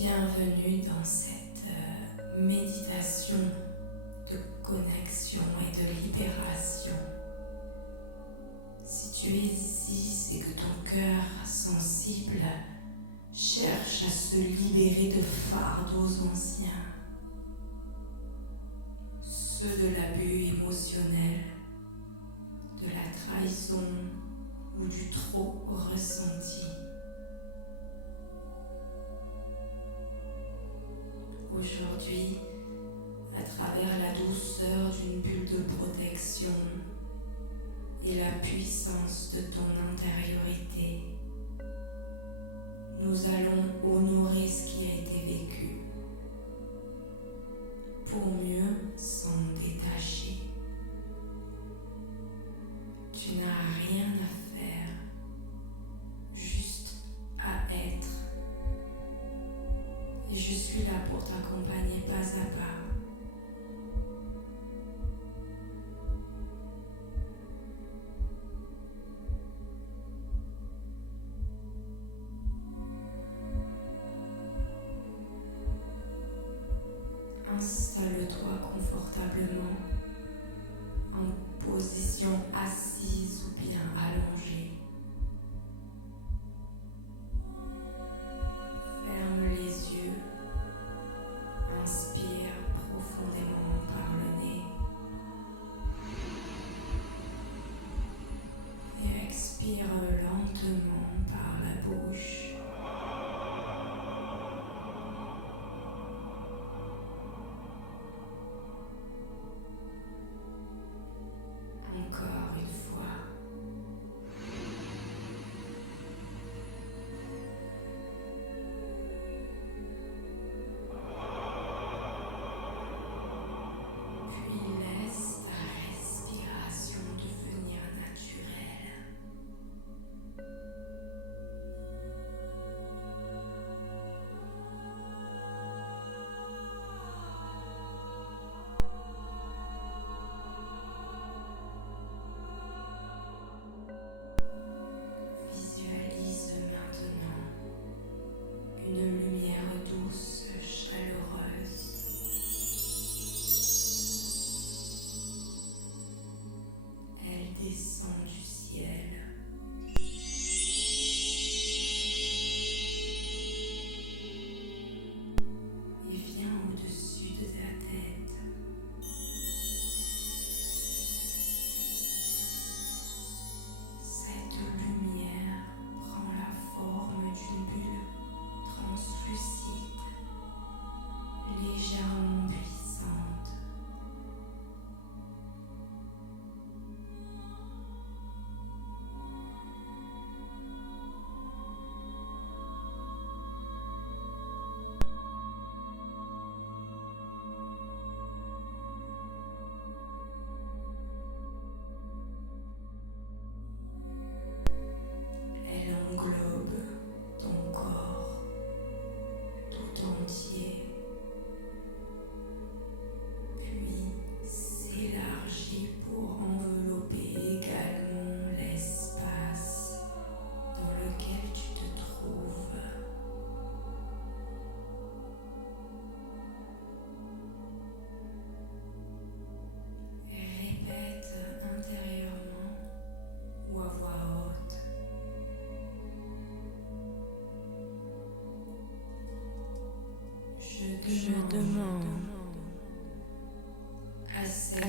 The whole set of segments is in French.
Bienvenue dans cette méditation de connexion et de libération. Si tu es ici, c'est que ton cœur sensible cherche à se libérer de fardeaux anciens, ceux de l'abus émotionnel, de la trahison ou du trop ressenti. Aujourd'hui, à travers la douceur d'une bulle de protection et la puissance de ton intériorité, nous allons honorer ce qui a été vécu pour mieux s'en détacher. Tu n'as rien à faire, juste à être. Et je suis là pour t'accompagner pas à pas. Installe-toi confortablement en position assise ou bien allongée. Ferme les yeux. Inspire profondément par le nez et expire lentement par la bouche. Encore une fois. Puis laisse ta respiration devenir naturelle. Visualise maintenant une lumière douce, chaleureuse. Elle descend du ciel. Et vient au-dessus de ta tête. Cette lumière prend la forme d'une bulle translucide, légèrement puissante. Elle englobe ton corps tout entier, puis s'élargit pour envelopper également l'espace dans lequel tu te trouves. Répète intérieurement ou à voix haute. Je demande à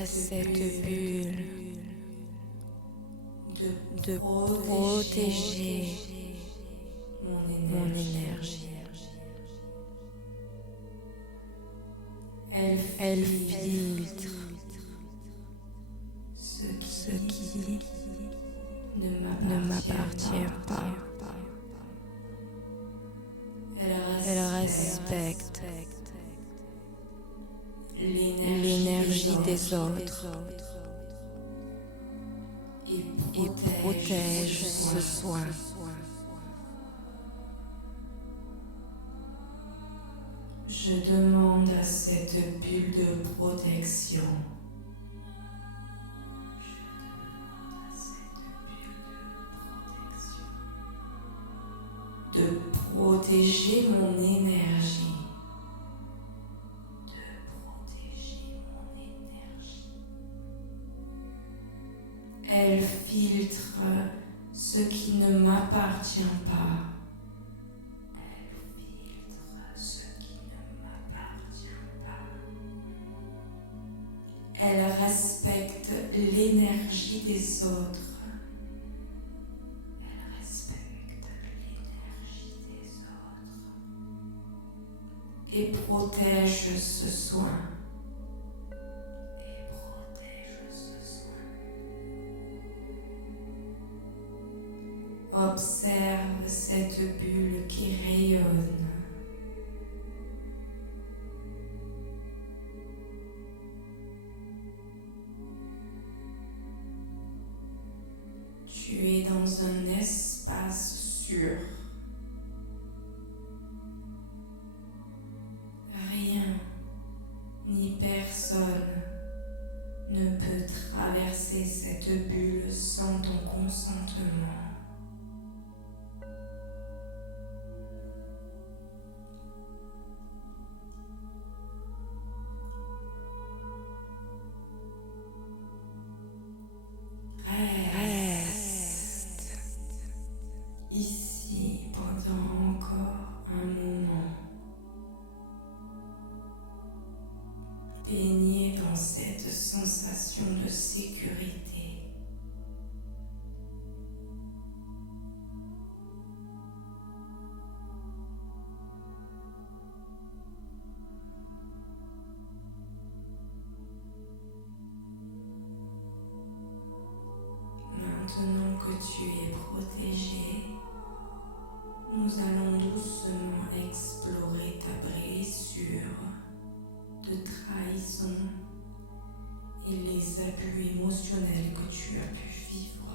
cette bulle de protéger mon énergie. Elle filtre ce qui ne m'appartient pas. Elle respecte l'énergie des autres et protège ce soin. Je demande à cette bulle de protection de de protéger mon énergie. Elle filtre ce qui ne m'appartient pas. Elle respecte l'énergie des autres. Et protège ce soin. Observe cette bulle qui rayonne. Tu es dans un espace sûr. Rien ni personne ne peut traverser cette bulle sans ton consentement. Reste ici pendant encore un moment. Baigné dans cette sensation de sécurité. Maintenant que tu es protégé, nous allons doucement explorer ta blessure de trahison et les abus émotionnels que tu as pu vivre.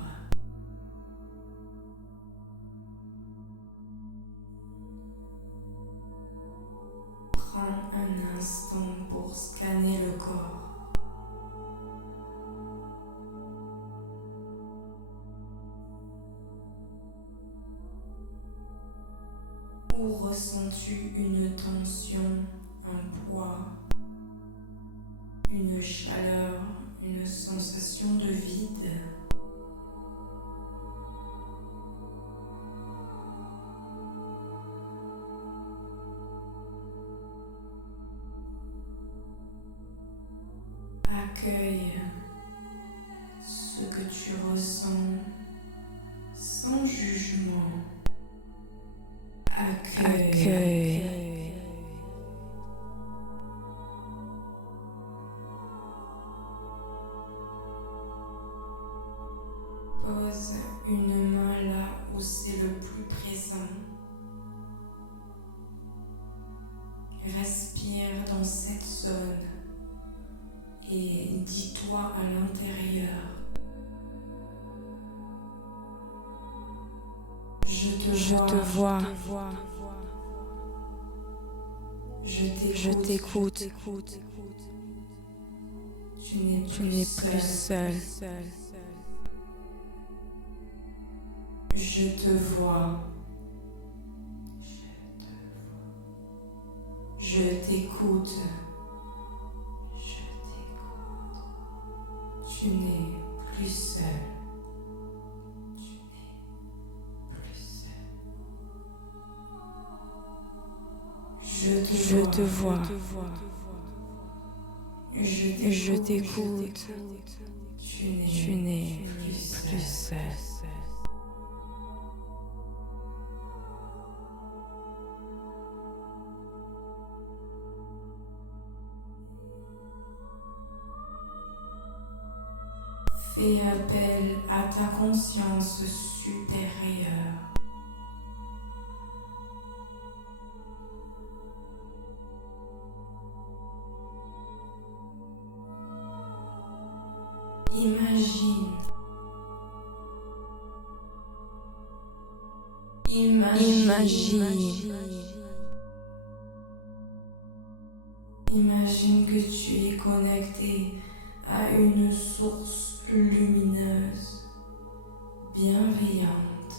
Prends un instant pour scanner le corps. Où ressens-tu une tension, un poids, une chaleur, une sensation de vide? Accueille ce que tu ressens sans jugement. Accueille. Pose une main là où c'est le plus présent. Respire dans cette zone et dis-toi à l'intérieur: Je te vois. Je t'écoute. Tu n'es plus seul. Je te vois. Je t'écoute. Tu n'es plus seul. Je te vois. Je t'écoute. Tu n'es plus seul. Fais appel à ta conscience supérieure. Imagine que tu es connecté à une source lumineuse, bienveillante.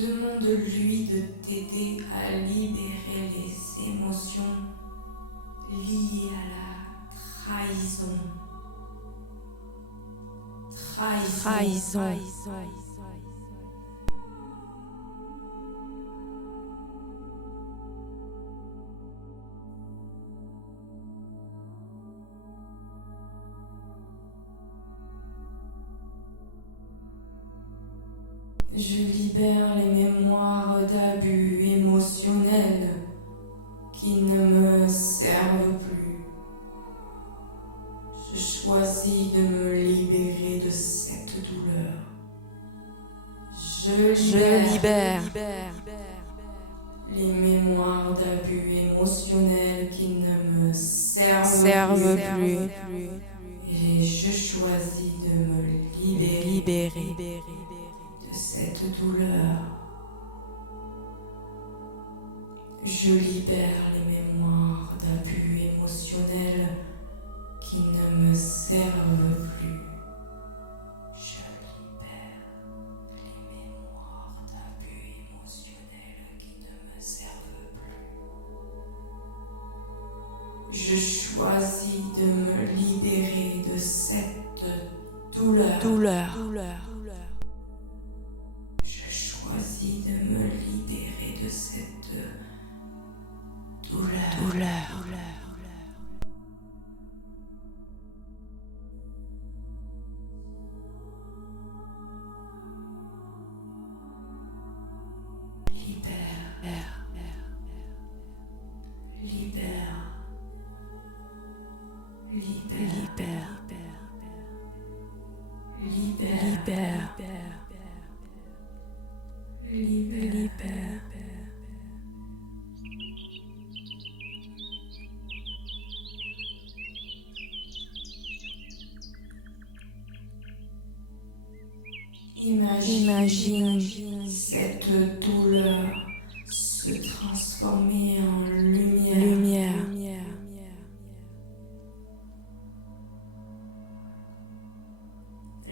Demande-lui de t'aider à libérer les émotions liées à la trahison. Trahison. Je libère les mémoires d'abus émotionnels qui ne me servent plus. Je choisis de me libérer de cette douleur. Je libère les mémoires d'abus émotionnels qui ne me servent plus. Et je choisis de me libérer de cette douleur. Je libère les mémoires d'abus émotionnels qui ne me servent plus. Je libère les mémoires d'abus émotionnels qui ne me servent plus. Je choisis de me libérer de cette douleur. Je choisis de me libérer de cette douleur. Libère. Imagine cette douleur se transformer en lumière.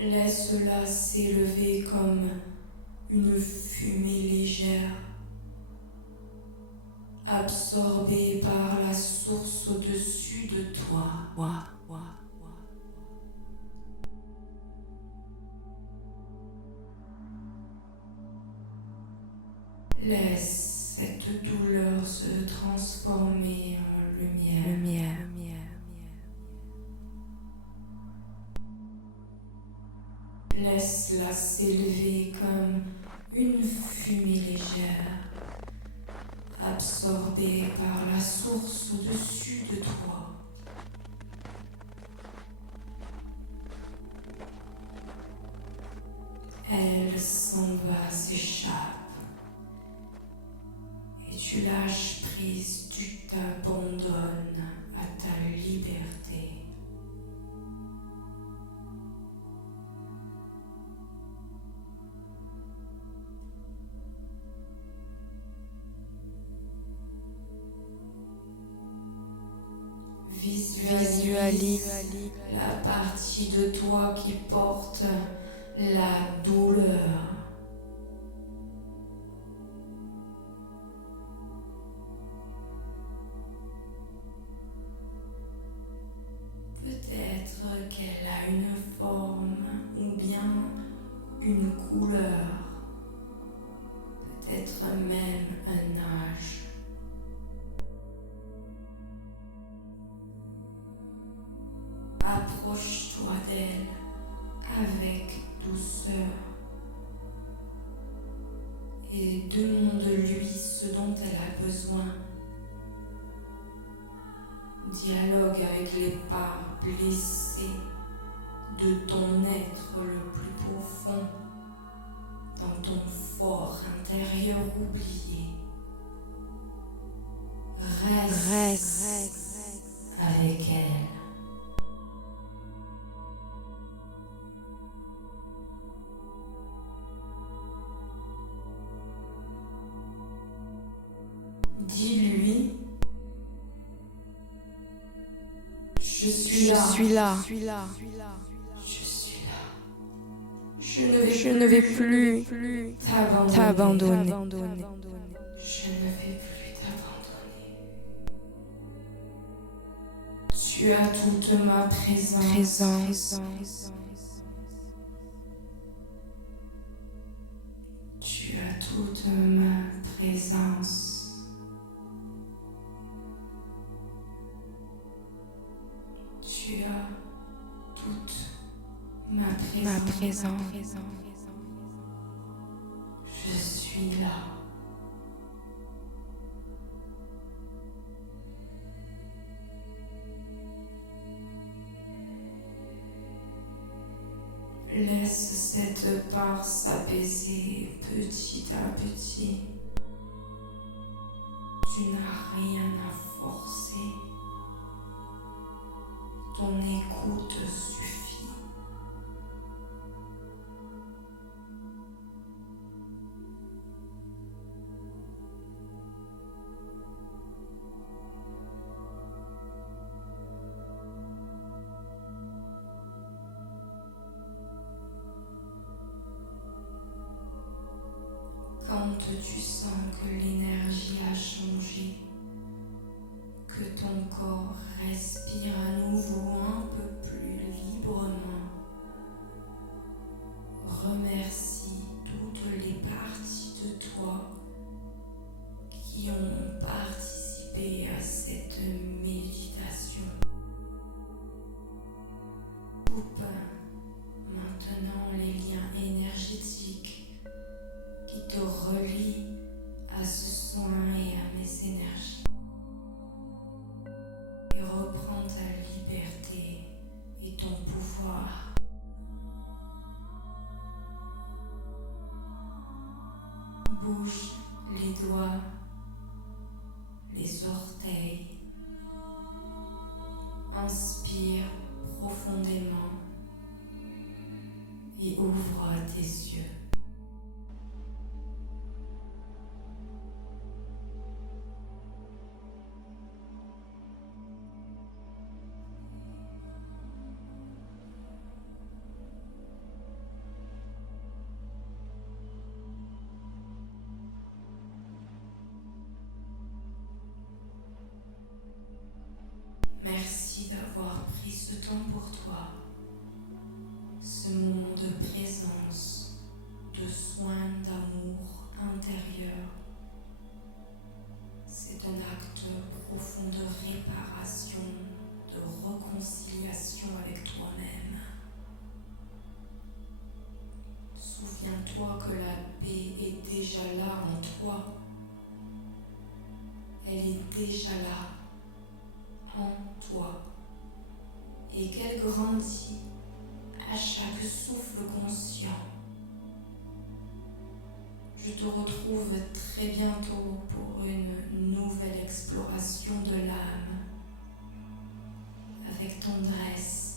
Laisse-la s'élever comme une fumée légère, absorbée par la source au-dessus de toi. Laisse cette douleur se transformer en lumière. Laisse-la s'élever comme une fumée légère, absorbée par la source au-dessus de toi. Elle s'en va, s'échappe. Et tu lâches prise, tu t'abandonnes à ta liberté. Visualise la partie de toi qui porte la douleur. Peut-être qu'elle a une forme ou bien une couleur, peut-être même un âge. Approche-toi d'elle avec douceur et demande-lui ce dont elle a besoin. Dialogue avec les parts blessées de ton être le plus profond, dans ton fort intérieur oublié. Reste avec elle. Dis-lui, je suis là. Je suis là. Je ne vais plus t'abandonner. Je ne vais plus t'abandonner. Tu as toute ma présence. Tu as toute ma présence. Tu as toute ma présence. Je suis là. Laisse cette part s'apaiser petit à petit. Tu n'as rien à forcer. Ton écoute suffit. Quand tu sens que l'énergie a changé, que ton corps respire à nouveau un peu plus librement, remercie toutes les parties de toi qui ont participé à cette méditation. Coupe maintenant les liens énergétiques qui te relie à ce soin et à mes énergies. Et reprends ta liberté et ton pouvoir. Bouge les doigts, les orteils. Inspire profondément et ouvre tes yeux. Merci d'avoir pris ce temps pour toi, ce moment de présence, de soin, d'amour intérieur. C'est un acte profond de réparation, de réconciliation avec toi-même. Souviens-toi que la paix est déjà là en toi. Elle est déjà là en toi et qu'elle grandit à chaque souffle conscient. Je te retrouve très bientôt pour une nouvelle exploration de l'âme avec tendresse